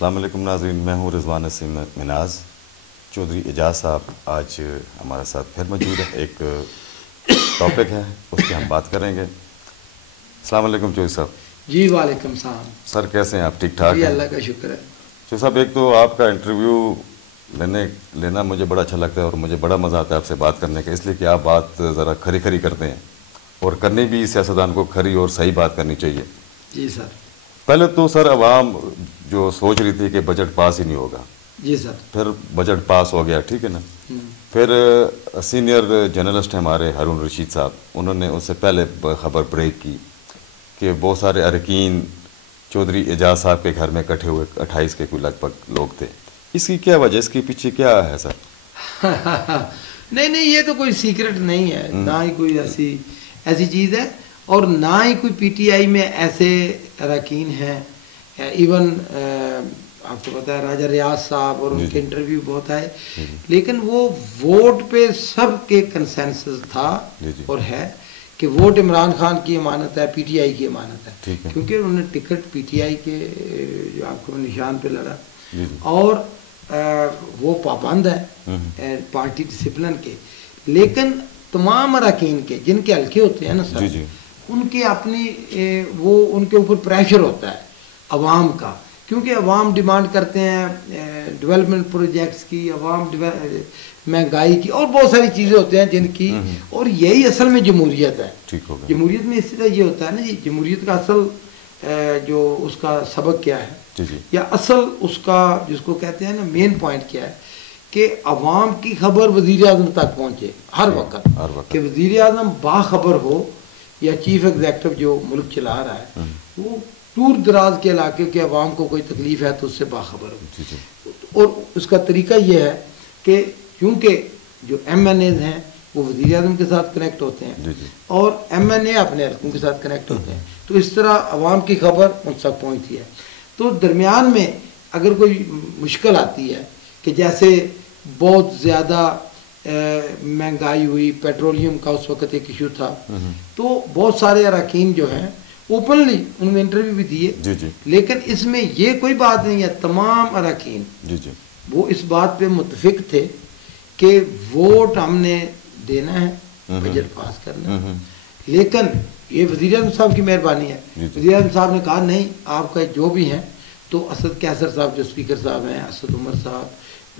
अस्सलाम वालेकुम नाज़रीन, मैं हूँ रिजवान नसीम मिनाज। चौधरी एजाज साहब आज हमारे साथ फिर मौजूद है। एक टॉपिक है, उसकी हम बात करेंगे। अस्सलाम वालेकुम चौधरी साहब। जी वालेकुम सलाम। सर कैसे हैं आप? ठीक ठाक जी हैं? अल्लाह का शुक्र है। चौधरी साहब, एक तो आपका इंटरव्यू लेना मुझे बड़ा अच्छा लगता है और मुझे बड़ा मज़ा आता है आपसे बात करने का, इसलिए कि आप बात ज़रा खरी खरी करते हैं और करनी भी सियासतदान को खरी और सही बात करनी चाहिए। जी सर। पहले तो सर अवाम जो सोच रही थी कि बजट पास ही नहीं होगा, जी सर। फिर बजट पास हो गया, ठीक है ना। फिर सीनियर जर्नलिस्ट हैं हमारे हारून रशीद साहब, उन्होंने उससे पहले खबर ब्रेक की कि बहुत सारे अरकान चौधरी एजाज साहब के घर में इकट्ठे हुए 28 के कोई लगभग लोग थे। इसकी क्या वजह, इसके पीछे क्या है सर? नहीं, ये तो कोई सीक्रेट नहीं है, ना ही कोई ऐसी चीज़ है और ना ही कोई पीटीआई में ऐसे अरकान हैं। इवन आपको पता है राजा रियाज साहब और उनके इंटरव्यू बहुत आए, लेकिन वो वोट पे सबके कंसेंसस था और है कि वोट इमरान खान की अमानत है, पीटीआई की अमानत है, क्योंकि उन्होंने टिकट पीटीआई के जो आपको निशान पे लड़ा और वो पाबंद है पार्टी डिसिप्लिन के। लेकिन तमाम अरकान के जिनके हल्के होते हैं ना सर, उनके अपनी वो उनके ऊपर प्रेशर होता है अवाम का, क्योंकि अवाम डिमांड करते हैं डेवलपमेंट प्रोजेक्ट्स की, अवाम महंगाई की और बहुत सारी चीज़ें होते हैं जिनकी, और यही असल में जमहूरियत है। जमहूरियत में इस तरह ये होता है ना जी, जमहूरियत का असल जो उसका सबक क्या है या असल उसका जिसको कहते हैं ना मेन पॉइंट क्या है कि अवाम की खबर वज़ीर आज़म तक पहुँचे हर वक्त, कि वज़ीर आज़म बाखबर हो या चीफ एग्जेक्टिव जो मुल्क चला रहा है वो दूर दराज के इलाके के अवाम को कोई तकलीफ है तो उससे बाखबर हो। और उसका तरीका ये है कि क्योंकि जो MNAs हैं वो वज़ीर आज़म के साथ कनेक्ट होते हैं और MNA अपने हल्कों के साथ कनेक्ट होते हैं, तो इस तरह अवाम की खबर उन तक पहुँचती है। तो दरमियान में अगर कोई मुश्किल आती है कि जैसे बहुत ज़्यादा महंगाई हुई, पेट्रोलियम का उस वक़्त एक इशू था, तो बहुत सारे अरकान जो हैं ओपनली उन्होंने इंटरव्यू भी दिए, लेकिन इसमें ये कोई बात नहीं है, तमाम अरकान वो इस बात पे मुत्तफिक थे कि वोट हमने देना है, बजट पास करना है। लेकिन ये वज़ीर आज़म साहब की मेहरबानी है, वज़ीर आज़म साहब ने कहा नहीं, आपका जो भी हैं तो असद कैसर साहब जो स्पीकर साहब हैं, असद उमर साहब,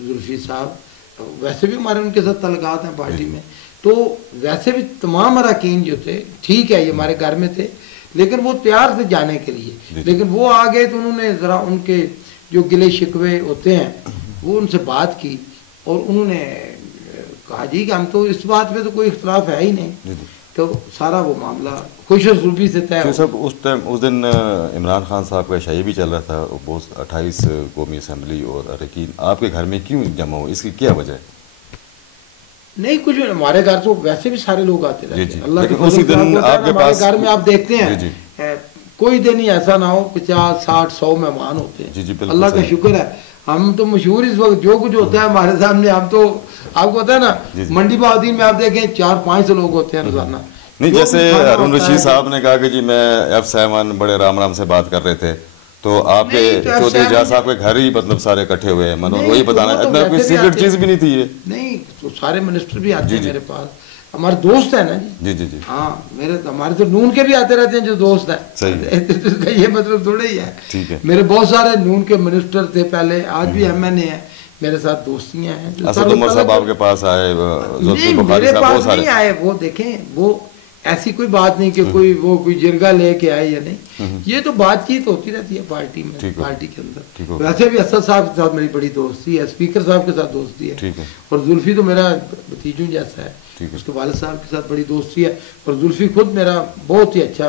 जुल्फी साहब, वैसे भी हमारे उनके साथ तल्लुकात हैं पार्टी में, तो वैसे भी तमाम अरकान जो थे ठीक है ये हमारे घर में थे, लेकिन वो तैयार थे जाने के लिए। लेकिन वो आ गए तो उन्होंने ज़रा उनके जो गिले शिकवे होते हैं वो उनसे बात की और उन्होंने कहा जी कि हम तो इस बात में तो कोई इख्तलाफ है ही नहीं, तो सारा वो मामला खुश रसूबी से तय हो। सब उस दिन इमरान खान साहब का शाही भी चल रहा था, वो 28 कौमी असम्बली और अरकान आपके घर में क्यों जमा हो, इसकी क्या वजह है? नहीं कुछ, हमारे घर तो वैसे भी सारे लोग आते रहते हैं, अल्लाह के उसी दिन आपके पास घर में आप देखते हैं कोई दिन ही ऐसा ना हो 50 60 100 मेहमान होते हैं। अल्लाह का शुक्र है, हम तो मशहूर इस वक्त जो कुछ होता है हमारे सामने, हम तो आपको पता है ना मंडी बहादुर में आप देखें 4-5 लोग होते हैं रोजाना। नहीं जैसे हारून रशीद साहब ने कहा कि जी मैं F7 बड़े राम राम से बात कर रहे थे, तो आपके चौधरी एजाज साहब के घर ही मतलब सारे इकट्ठे हुए, मतलब वही बताना, इतना कोई सीक्रेट चीज भी नहीं थी ये। नहीं तो सारे मिनिस्टर भी आते हैं मेरे पास, हमारे दोस्त है ना जी। हाँ मेरे हमारे तो नून के भी आते रहते हैं जो दोस्त है, सही ये मतलब थोड़ा ही है। मेरे बहुत सारे नून के मिनिस्टर थे पहले, आज भी MNA है, मेरे साथ दोस्तियां हैं। असद उमर साहब आपके पास आए, मेरे पास नहीं आए, वो देखें वो ऐसी कोई बात नहीं कि कोई जिरगा लेके आए या नहीं, ये तो बातचीत होती रहती है पार्टी में, पार्टी के अंदर। वैसे भी असद साहब के साथ मेरी बड़ी दोस्ती है, स्पीकर साहब के साथ दोस्ती है, और जुल्फी तो मेरा भतीजू जैसा है, उसके वालिद साहब के साथ बड़ी दोस्ती है, और जुल्फी खुद मेरा बहुत ही अच्छा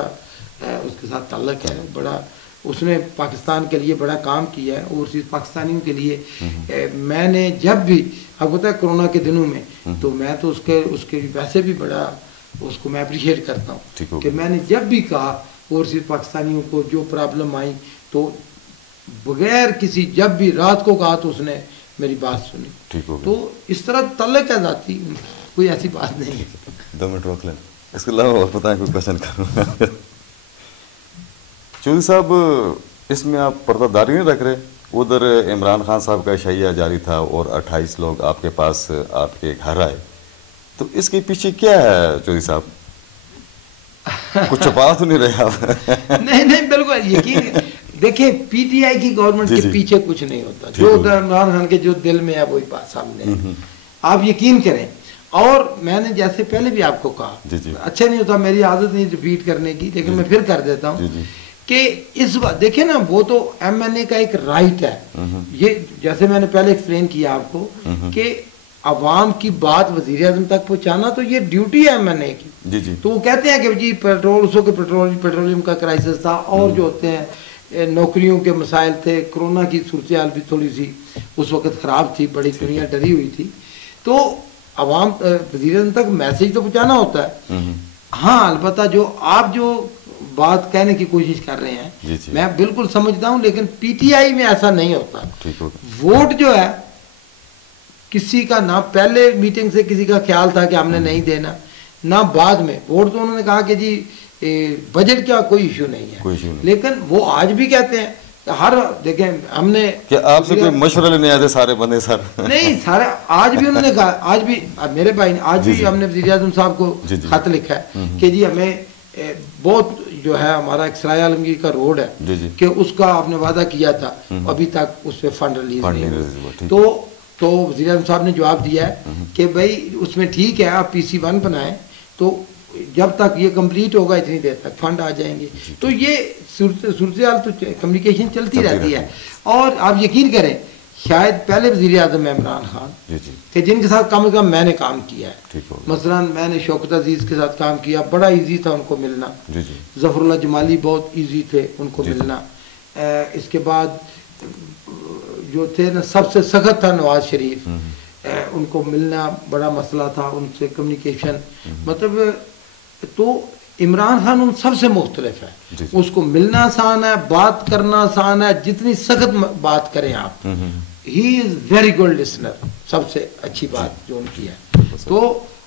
उसके साथ ताल्लुक है, बड़ा उसने पाकिस्तान के लिए बड़ा काम किया है, ओवरसीज पाकिस्तानियों के लिए। मैंने जब भी आपको पता है कोरोना के दिनों में, तो मैं तो उसके वैसे भी बड़ा उसको मैं अप्रिशिएट करता हूँ कि मैंने जब भी कहा ओवरसीज पाकिस्तानियों को जो प्रॉब्लम आई तो बगैर किसी, जब भी रात को कहा तो उसने मेरी बात सुनी, तो इस तरह तल्लुक है जाती, कोई ऐसी बात नहीं है। 2 मिनट रोक लें, इसके अलावा और पता है कोई क्वेश्चन करूँगा? चौधरी साहब इसमें आप पर्दादारी नहीं रख रहे उधर इमरान खान साहब का शैया जारी था और 28 लोग आपके पास आपके घर आए, तो इसके पीछे क्या है चौधरी साहब? कुछ छुपा तो नहीं रहे आप? नहीं नहीं, बिल्कुल यकीन। देखिए, पीटीआई की गवर्नमेंट के पीछे कुछ नहीं होता, जो इमरान खान के जो दिल में है वही बात सामने है, आप यकीन करें। और मैंने जैसे पहले भी आपको कहा, अच्छा नहीं होता, मेरी आदत नहीं रिपीट करने की, लेकिन मैं फिर कर देता हूँ कि इस बात देखिए ना, वो तो एमएनए का एक राइट है। ये जैसे मैंने पहले एक्सप्लेन किया आपको कि अवाम की बात वजीर आजम तक पहुंचाना, तो ये ड्यूटी है एमएनए की। तो वो कहते हैं कि जी पेट्रोल, उसो के पेट्रोलियम का क्राइसिस था, और जो होते हैं नौकरियों के मसाइल थे, कोरोना की सूरत हाल भी थोड़ी सी उस वक्त ख़राब थी, बड़ी दुनिया डरी हुई थी, तो अवाम वज़ीर आज़म तक मैसेज तो पहुँचाना होता है। हाँ, अलबत्ता जो आप जो बात कहने की कोशिश कर रहे हैं, मैं बिल्कुल समझता हूँ, लेकिन पीटीआई में ऐसा नहीं होता। वोट जो है किसी का, ना पहले मीटिंग से किसी का ख्याल था कि हमने नहीं देना, ना बाद में। वोट तो उन्होंने कहा कि जी बजट का कोई इशू नहीं है, लेकिन वो आज भी कहते हैं हर, देखें हमने क्या आपसे कोई मशवरा लेने आए थे सारे बंदे सर? नहीं, सारे आज भी उन्होंने कहा, आज भी मेरे भाई ने आज भी हमने वज़ीर आज़म साहब को खत लिखा है कि जी हमें बहुत जो है हमारा एक सराय आलमगीर का रोड है कि उसका आपने वादा किया था, अभी तक उस पर फंड रिलीज नहीं हुआ। तो वज़ीर आज़म साहब ने जवाब दिया है कि भाई उसमें ठीक है, आप PC1 बनाएं, तो जब तक ये कंप्लीट होगा इतनी देर तक फंड आ जाएंगे। तो ये सूरत हाल तो कम्युनिकेशन चलती रहती है। और आप यकीन करें, शायद पहले वज़ीर आज़म इमरान खान कि जिनके साथ कम से कम मैंने काम किया है, मसलन मैंने शौकत अजीज़ के साथ काम किया, बड़ा इजी था उनको मिलना। ज़फ़रुल्लाह जमाली बहुत इजी थे उनको मिलना। इसके बाद जो थे ना, सबसे सख्त था नवाज शरीफ, उनको मिलना बड़ा मसला था, उनसे कम्युनिकेशन मतलब। तो इमरान खान उन सबसे मुख्तलिफ है, उसको मिलना आसान है, बात करना आसान है, जितनी सख्त बात करें आप, he is very good listener, सबसे अच्छी बात जो उनकी है। तो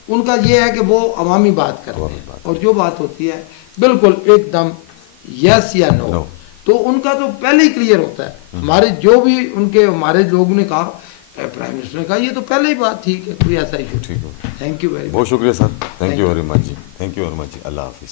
उनका ये है कि वो अवामी बात करते हैं, और जो बात होती है बिल्कुल एकदम यस या नो, तो उनका तो पहले ही क्लियर होता है। हमारे जो भी उनके हमारे लोगों ने कहा, प्राइम मिनिस्टर ने कहा, ये तो पहले ही बात ठीक है, कोई ऐसा इशू। ठीक है, थैंक यू वेरी मच। बहुत शुक्रिया सर, thank you very much ji, thank you very much ji, अल्लाह हाफिज़।